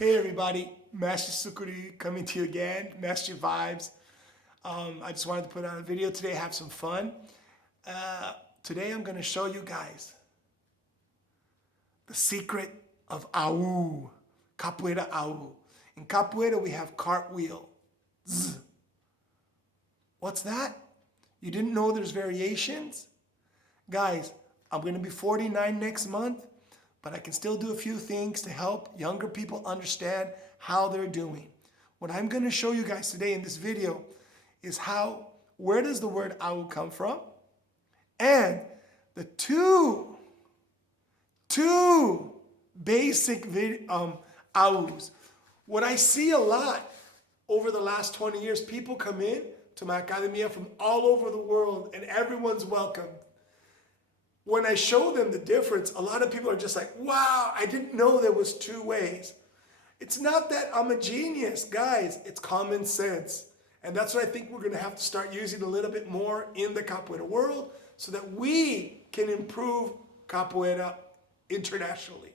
Hey everybody, Mestre Sukuri coming to you again, Mestre Vibes. I just wanted to put out a video today, have some fun. Today I'm going to show you guys the secret of AU, Capoeira AU. In Capoeira we have Cartwheel. Zzz. What's that? You didn't know there's variations? Guys, I'm going to be 49 next month, but I can still do a few things to help younger people understand how they're doing. What I'm going to show you guys today in this video is where does the word AU come from? And the two basic AUs. What I see a lot over the last 20 years, people come in to my academia from all over the world and everyone's welcome. When I show them the difference, a lot of people are just like, wow, I didn't know there was two ways. It's not that I'm a genius, guys. It's common sense. And that's what I think we're going to have to start using a little bit more in the Capoeira world so that we can improve Capoeira internationally.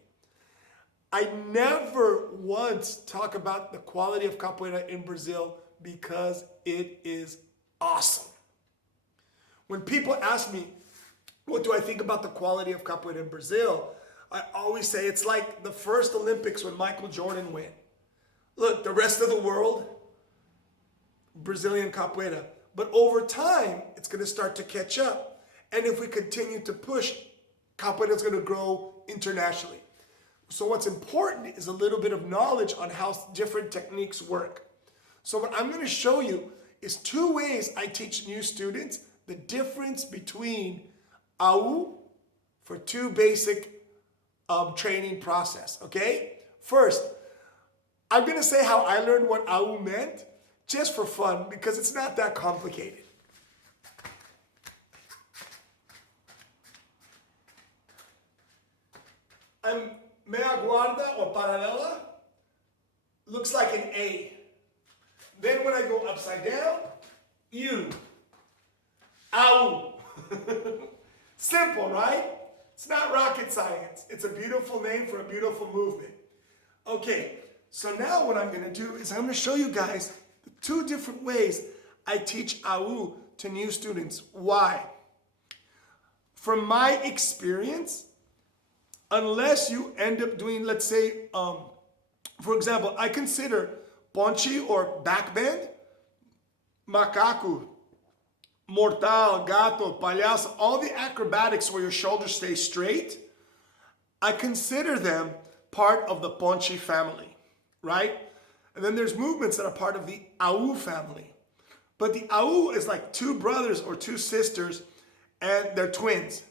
I never once talk about the quality of Capoeira in Brazil because it is awesome. When people ask me, what do I think about the quality of Capoeira in Brazil? I always say it's like the first Olympics when Michael Jordan went. Look, the rest of the world, Brazilian Capoeira. But over time, it's going to start to catch up. And if we continue to push, Capoeira is going to grow internationally. So what's important is a little bit of knowledge on how different techniques work. So what I'm going to show you is two ways I teach new students the difference between AU for two basic training process, okay? First, I'm going to say how I learned what AU meant just for fun because it's not that complicated. Meia guarda or paralela looks like an A. Then when I go upside down, U. AU. Simple, right? It's not rocket science. It's a beautiful name for a beautiful movement. Okay, so now what I'm going to do is I'm going to show you guys the two different ways I teach AU to new students. Why? From my experience, unless you end up doing, let's say, for example, I consider ponche or backbend, macaco, mortal, gato, palhaço, all the acrobatics where your shoulders stay straight, I consider them part of the ponche family, right? And then there's movements that are part of the AU family. But the AU is like two brothers or two sisters and they're twins,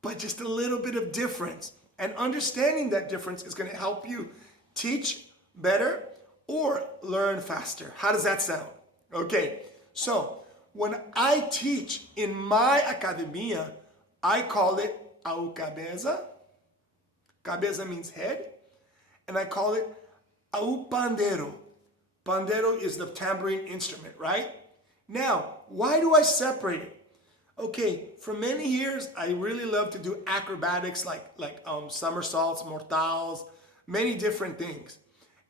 but just a little bit of difference. And understanding that difference is going to help you teach better or learn faster. How does that sound? Okay, so when I teach in my academia, I call it AU cabeça. Cabeça means head. And I call it AU pandeiro. Pandeiro is the tambourine instrument, right? Now, why do I separate it? Okay, for many years, I really love to do acrobatics like somersaults, mortals, many different things.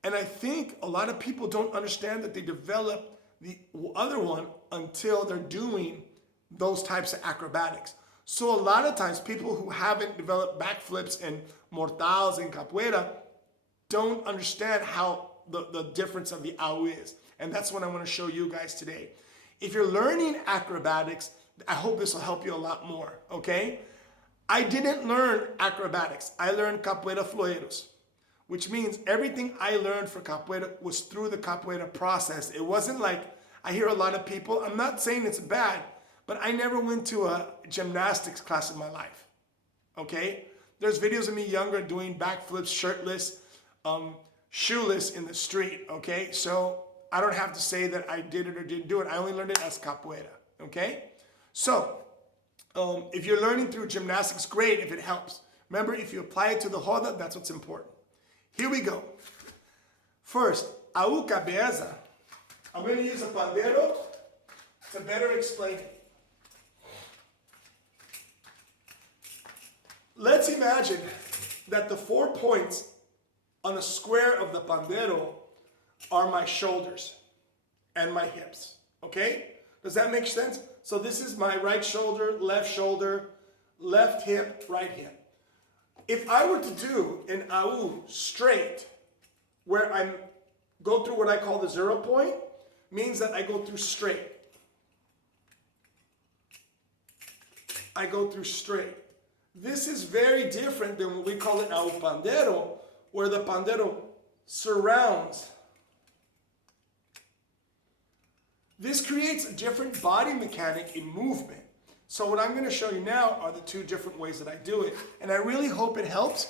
And I think a lot of people don't understand that they develop the other one until they're doing those types of acrobatics. So a lot of times people who haven't developed backflips and mortals and capoeira don't understand how the difference of the AU is. And that's what I want to show you guys today. If you're learning acrobatics, I hope this will help you a lot more, okay? I didn't learn acrobatics. I learned capoeira floreiros, which means everything I learned for capoeira was through the capoeira process. It wasn't like, I hear a lot of people, I'm not saying it's bad, but I never went to a gymnastics class in my life, okay? There's videos of me younger doing backflips, shirtless, shoeless in the street, okay? So I don't have to say that I did it or didn't do it. I only learned it as capoeira, okay? So if you're learning through gymnastics, great if it helps. Remember, if you apply it to the roda, that's what's important. Here we go. First, AU cabeça. I'm going to use a pandeiro to better explain it. Let's imagine that the 4 points on a square of the pandero are my shoulders and my hips, okay? Does that make sense? So this is my right shoulder, left hip, right hip. If I were to do an AU straight, where I go through what I call the 0 point, means that I go through straight. I go through straight. This is very different than what we call an AU pandero, where the pandero surrounds. This creates a different body mechanic in movement. So what I'm going to show you now are the two different ways that I do it. And I really hope it helps.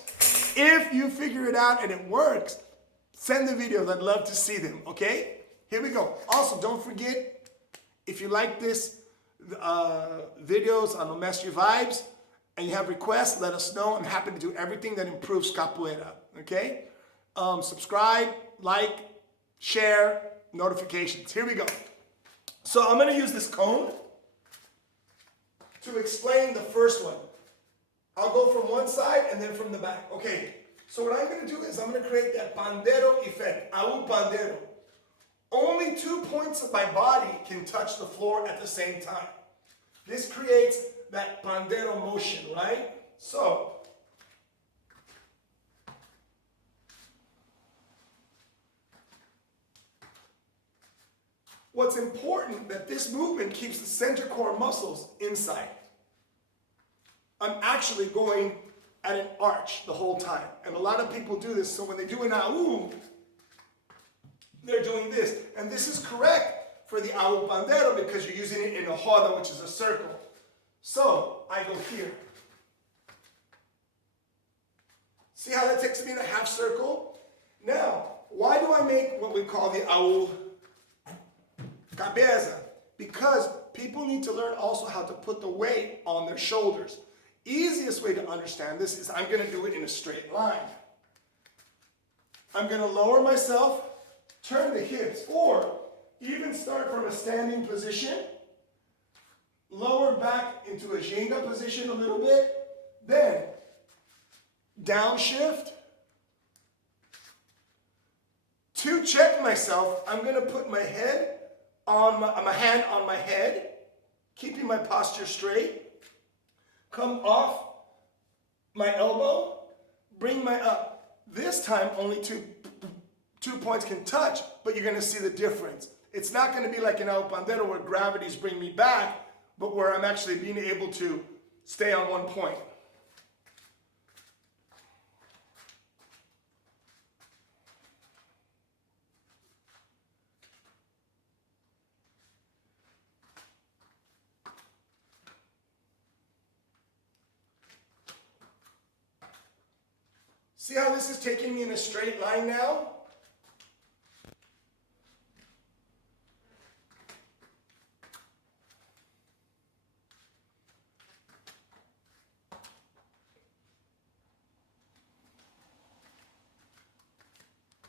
If you figure it out and it works, send the videos. I'd love to see them, okay? Here we go. Also, don't forget, if you like this videos on the Mestre Vibes and you have requests, let us know. I'm happy to do everything that improves capoeira, okay? Subscribe, like, share, notifications. Here we go. So I'm going to use this cone to explain the first one. I'll go from one side and then from the back. Okay, so what I'm going to do is I'm going to create that pandero effect, AU pandero. Only 2 points of my body can touch the floor at the same time. This creates that pandero motion, right? So, what's important that this movement keeps the center core muscles inside. I'm actually going at an arch the whole time. And a lot of people do this. So when they do an AU, they're doing this. And this is correct for the AU pandero because you're using it in a roda, which is a circle. So I go here. See how that takes me in a half circle? Now, why do I make what we call the AU cabeça? Because people need to learn also how to put the weight on their shoulders. Easiest way to understand this is I'm going to do it in a straight line. I'm going to lower myself, turn the hips, or even start from a standing position, lower back into a ginga position a little bit, then downshift. To check myself, I'm going to put my head on my hand on my head, keeping my posture straight. Come off my elbow, bring my up. This time only two points can touch, but you're going to see the difference. It's not going to be like an AU pandero where gravity's bring me back, but where I'm actually being able to stay on one point. See how this is taking me in a straight line now?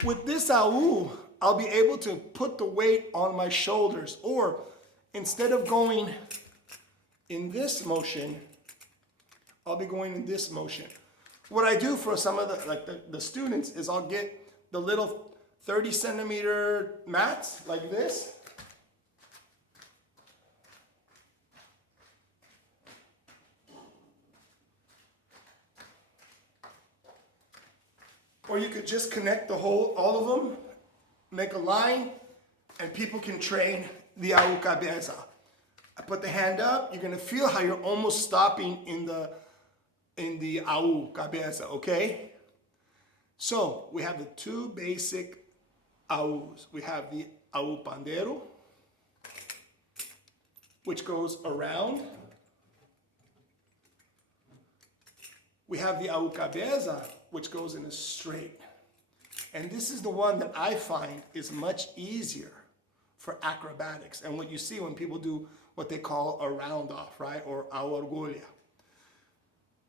With this AU, I'll be able to put the weight on my shoulders, or instead of going in this motion, I'll be going in this motion. What I do for some of the students is I'll get the little 30 centimeter mats like this. Or you could just connect all of them, make a line, and people can train the AU cabeça. I put the hand up, you're gonna feel how you're almost stopping in the AU cabeça, okay? So we have the two basic AUs. We have the AU pandero, which goes around. We have the AU cabeça, which goes in a straight. And this is the one that I find is much easier for acrobatics. And what you see when people do what they call a round off, right? Or AU orgulha.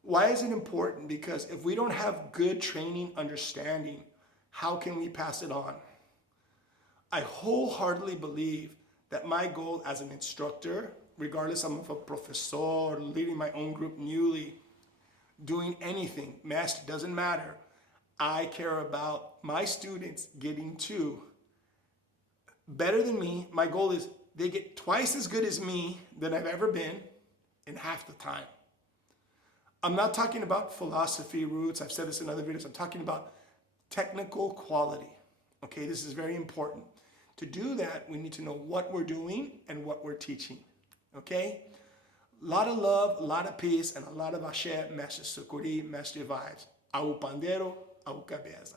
Why is it important? Because if we don't have good training understanding, how can we pass it on? I wholeheartedly believe that my goal as an instructor, regardless I'm a professor, leading my own group newly, doing anything, Mestre, doesn't matter. I care about my students getting to better than me. My goal is they get twice as good as me than I've ever been in half the time. I'm not talking about philosophy roots. I've said this in other videos. I'm talking about technical quality. Okay, this is very important. To do that, we need to know what we're doing and what we're teaching. Okay? A lot of love, a lot of peace, and a lot of Ashe, Mestre Sukuri, Mestre vibes. Au Pandero, au Cabeça.